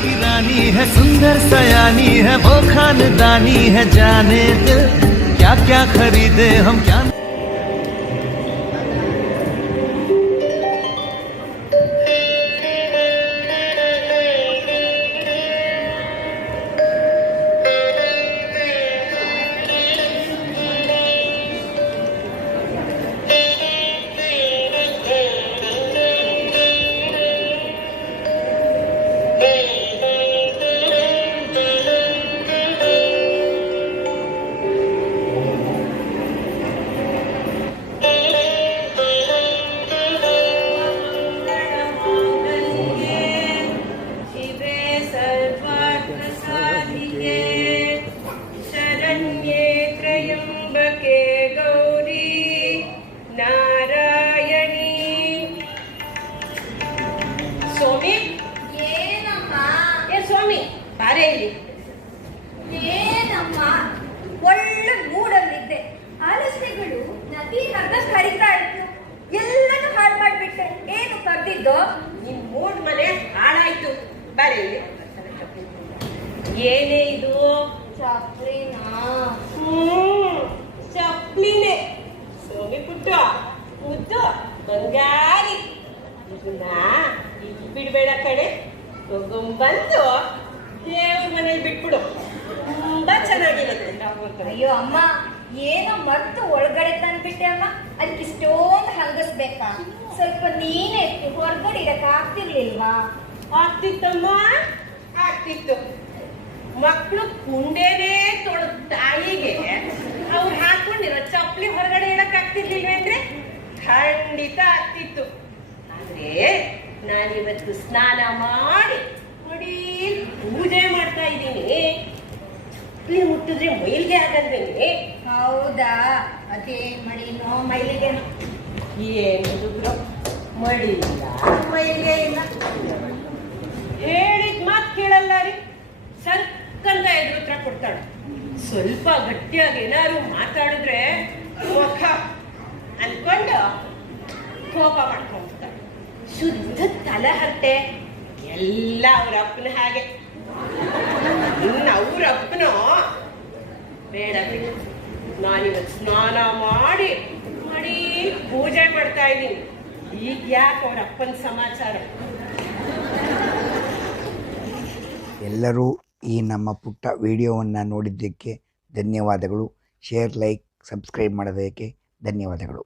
की रानी है, सुंदर सयानी है, वो खानदानी है, जाने दे क्या क्या खरीदे हम क्या। ಸ್ವಾಮಿ ಏನಮ್ಮ ಏ ಸ್ವಾಮಿ ಬಾರೇ ಇಲ್ಲಿ. ಏನಮ್ಮ ಒಳ್ಳೆ ಮೂಡಲ್ಲಿದ್ದೆ. ಆಲೋಚನೆಗಳು ನದಿ ಹರ್ದ ಕರಿತಾ ಇತ್ತು. ಎಲ್ಲನೂ ಹಾಳು ಮಾಡ್ಬಿಟ್ಟೆ. ಏನು ಕರ್ದಿದ್ದು? ನಿನ್ ಮೂಡ್ ಮನೆ ಹಾಳಾಯ್ತು. ಬಾರೇ ಇಲ್ಲಿ. ಏನೇ ಇದು? ಚಪ್ಲಿನಾ? ಚಪ್ಲಿನೇ. ಸ್ವಾಮಿ ಪುಟ್ಟ ಮುದ್ದು ಬಂಗಾರಿ. ಇದನ್ನ ಬಿಡ್ಬೇಡ ಕಡೆ, ತಗೊಂಬಂದು ದೇವ್ರ ಮನೇಲಿ ಬಿಟ್ಬಿಡು. ತುಂಬಾ ಚೆನ್ನಾಗಿರುತ್ತೆ. ಅಯ್ಯೋ ಅಮ್ಮ, ಏನೋ ಮರ್ತು ಒಳಗಡೆ ತಂದ್ಬಿಟ್ಟೆ ಅಮ್ಮ. ಅದಕ್ಕೆ ಇಷ್ಟೊಂದು ಹಂಗಸ್ಬೇಕಾ? ಸ್ವಲ್ಪ ನೀನೇ ಎತ್ತಿ ಹೊರಗಡೆ ಇಡಕ್ ಆಗ್ತಿರ್ಲಿಲ್ವಾ? ಆಗ್ತಿತ್ತಮ್ಮ, ಆಗ್ತಿತ್ತು. ಮಕ್ಕಳು ಕುಂಡೇನೇ ತೊಳೆದ ತಾಯಿಗೆ ಅವ್ರು ಹಾಕೊಂಡಿರೋ ಚಪ್ಪಲಿ ಹೊರಗಡೆ ಇಡಕ್ ಆಗ್ತಿರ್ಲಿಲ್ವೇ ಅಂದ್ರೆ ಖಂಡಿತ ಆಗ್ತಿತ್ತು. ಆದ್ರೆ ನಾನಿವತ್ತು ಸ್ನಾನ ಮಾಡಿ ನೋಡಿ ಪೂಜೆ ಮಾಡ್ತಾ ಇದ್ದೀನಿ. ಚಪ್ಪಲಿ ಮುಟ್ಟಿದ್ರೆ ಮೈಲಿಗೆ ಆಗಲ್ವೇನೆ? ಹೌದಾ? ಅದೇ ಮಡಿನೋ ಮೈಲಿಗೆ ಏನು ಮಡಿ ಇಲ್ಲ, ಮೈಲಿಗೆ ಇಲ್ಲ. ಹೇಳಿದ ಮಾತು ಕೇಳಲ್ಲ ರೀ. ಸರ್ಕಂದ ಎದುರು ಉತ್ತರ ಕೊಡ್ತಾಳೆ. ಸ್ವಲ್ಪ ಗಟ್ಟಿಯಾಗಿ ಏನಾದ್ರು ಮಾತಾಡಿದ್ರೆ ಮುಖ ಅನ್ಕೊಂಡು ಕೋಪ ಮಾಡ್ಕೊಂಡ್ಬಿಡ್ತಾಳೆ. ಶುದ್ಧ ತಲಹರಟೆ. ಎಲ್ಲ ಅವ್ರ ಅಪ್ಪನ ಹಾಗೆ. ಇನ್ನು ಅವ್ರ ಅಪ್ಪನೋ ಬೇಡ ಬಿಡಿ. ನಾನಿವತ್ತು ಸ್ನಾನ ಮಾಡಿ ಮಾಡಿ ಪೂಜೆ ಮಾಡ್ತಾ ಇದ್ದೀನಿ. ಈಗ ಯಾಕೆ ಅವ್ರ ಅಪ್ಪನ ಸಮಾಚಾರ? ಎಲ್ಲರೂ ಈ ನಮ್ಮ ಪುಟ್ಟ ವಿಡಿಯೋವನ್ನು ನೋಡಿದ್ದಕ್ಕೆ ಧನ್ಯವಾದಗಳು. ಶೇರ್, ಲೈಕ್, ಸಬ್ಸ್ಕ್ರೈಬ್ ಮಾಡೋದಕ್ಕೆ ಧನ್ಯವಾದಗಳು.